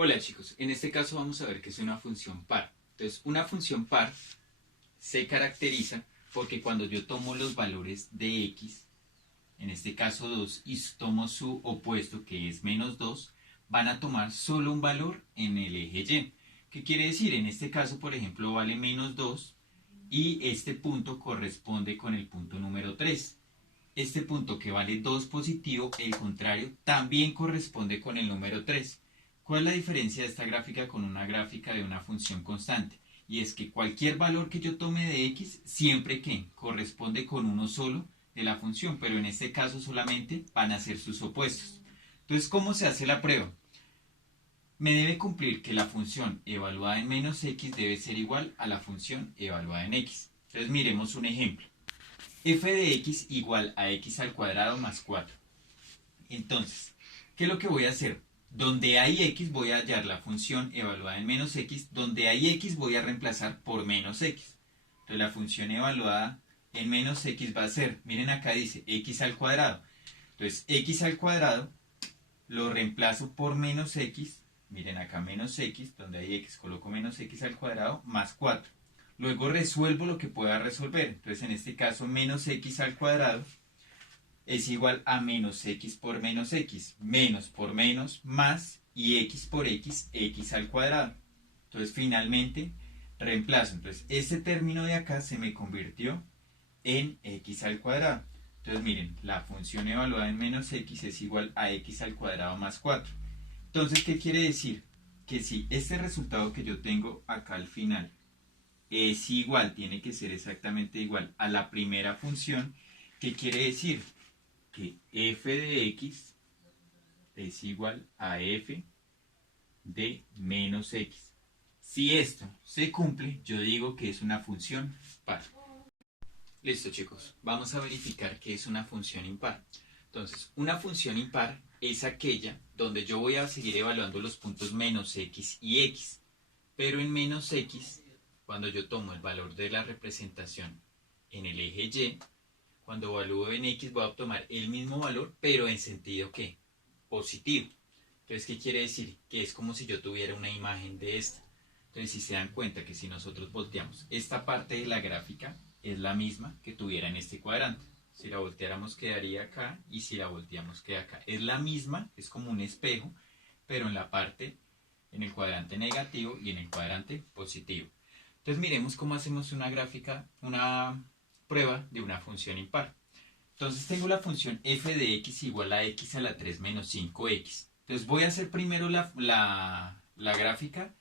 Hola chicos, en este caso vamos a ver qué es una función par. Entonces, una función par se caracteriza porque cuando yo tomo los valores de x, en este caso 2, y tomo su opuesto que es -2, van a tomar solo un valor en el eje y. ¿Qué quiere decir? En este caso, por ejemplo, vale -2 y este punto corresponde con el punto número 3. Este punto que vale 2 positivo, el contrario, también corresponde con el número 3. ¿Cuál es la diferencia de esta gráfica con una gráfica de una función constante? Y es que cualquier valor que yo tome de x, siempre que corresponde con uno solo de la función, pero en este caso solamente van a ser sus opuestos. Entonces, ¿cómo se hace la prueba? Me debe cumplir que la función evaluada en -x debe ser igual a la función evaluada en x. Entonces, miremos un ejemplo. F de x igual a x al cuadrado más 4. Entonces, ¿qué es lo que voy a hacer? Donde hay x voy a hallar la función evaluada en -x, donde hay x voy a reemplazar por -x. Entonces la función evaluada en -x va a ser, miren acá dice x al cuadrado. Entonces x al cuadrado lo reemplazo por -x, miren acá -x, donde hay x coloco -x al cuadrado más 4. Luego resuelvo lo que pueda resolver. Entonces en este caso -x al cuadrado es igual a -x por -x, menos por menos, más, y x por x, x al cuadrado. Entonces finalmente reemplazo. Entonces este término de acá se me convirtió en x al cuadrado. Entonces miren, la función evaluada en -x es igual a x al cuadrado más 4. Entonces, ¿qué quiere decir? Que si este resultado que yo tengo acá al final es igual, tiene que ser exactamente igual a la primera función, ¿qué quiere decir? Que f de x es igual a f de -x. Si esto se cumple, yo digo que es una función par. Listo chicos, vamos a verificar qué es una función impar. Entonces, una función impar es aquella donde yo voy a seguir evaluando los puntos -x y x, pero en -x, cuando yo tomo el valor de la representación en el eje y, cuando evalúo en x voy a tomar el mismo valor, pero en sentido ¿qué? Positivo. Entonces, ¿qué quiere decir? Que es como si yo tuviera una imagen de esta. Entonces, si se dan cuenta que si nosotros volteamos esta parte de la gráfica, es la misma que tuviera en este cuadrante. Si la volteáramos quedaría acá y si la volteamos queda acá. Es la misma, es como un espejo, pero en la parte, en el cuadrante negativo y en el cuadrante positivo. Entonces miremos cómo hacemos una gráfica, una prueba de una función impar. Entonces tengo la función f de x igual a x a la 3 menos 5x. Entonces voy a hacer primero la gráfica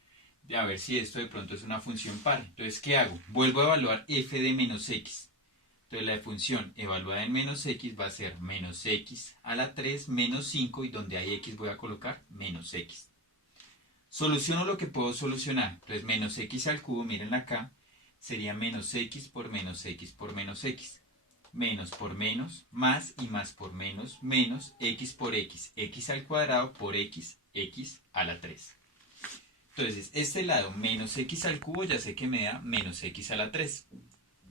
a ver si esto de pronto es una función par. Entonces, ¿qué hago? Vuelvo a evaluar f de menos x. Entonces, la función evaluada en menos x va a ser menos x a la 3 menos 5 y donde hay x voy a colocar menos x. Soluciono lo que puedo solucionar. Entonces, menos x al cubo, miren acá, sería menos x por menos x por menos x. Menos por menos, más y más por menos, menos x por x, x al cuadrado por x, x a la 3. Entonces, este lado menos x al cubo ya sé que me da menos x a la 3.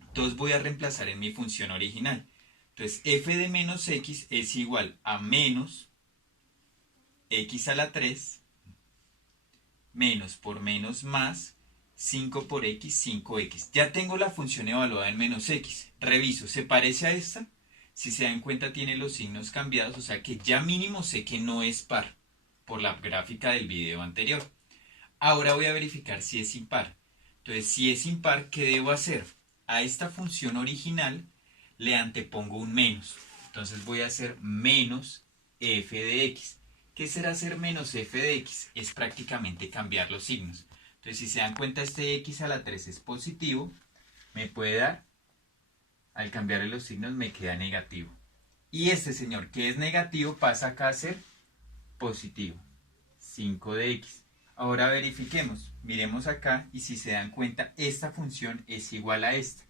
Entonces voy a reemplazar en mi función original. Entonces, f de menos x es igual a menos x a la 3 menos por menos más 5 por x, 5x. Ya tengo la función evaluada en menos x. Reviso, ¿se parece a esta? Si se dan cuenta tiene los signos cambiados, o sea que ya mínimo sé que no es par por la gráfica del video anterior. Ahora voy a verificar si es impar. Entonces, si es impar, ¿qué debo hacer? A esta función original le antepongo un menos. Entonces voy a hacer menos f de x. ¿Qué será hacer menos f de x? Es prácticamente cambiar los signos. Entonces, si se dan cuenta, este x a la 3 es positivo. Me puede dar, al cambiarle los signos, me queda negativo. Y este señor que es negativo pasa acá a ser positivo. 5 de x. Ahora verifiquemos, miremos acá y si se dan cuenta esta función es igual a esta.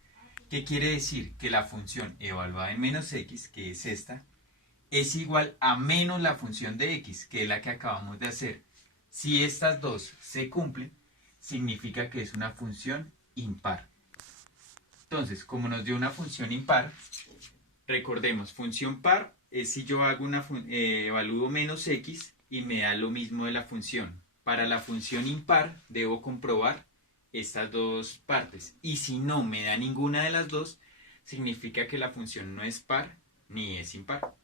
¿Qué quiere decir? Que la función evaluada en menos x, que es esta, es igual a menos la función de x, que es la que acabamos de hacer. Si estas dos se cumplen, significa que es una función impar. Entonces, como nos dio una función impar, recordemos, función par es si yo hago evalúo menos x y me da lo mismo de la función. Para la función impar debo comprobar estas dos partes. Y si no me da ninguna de las dos, significa que la función no es par ni es impar.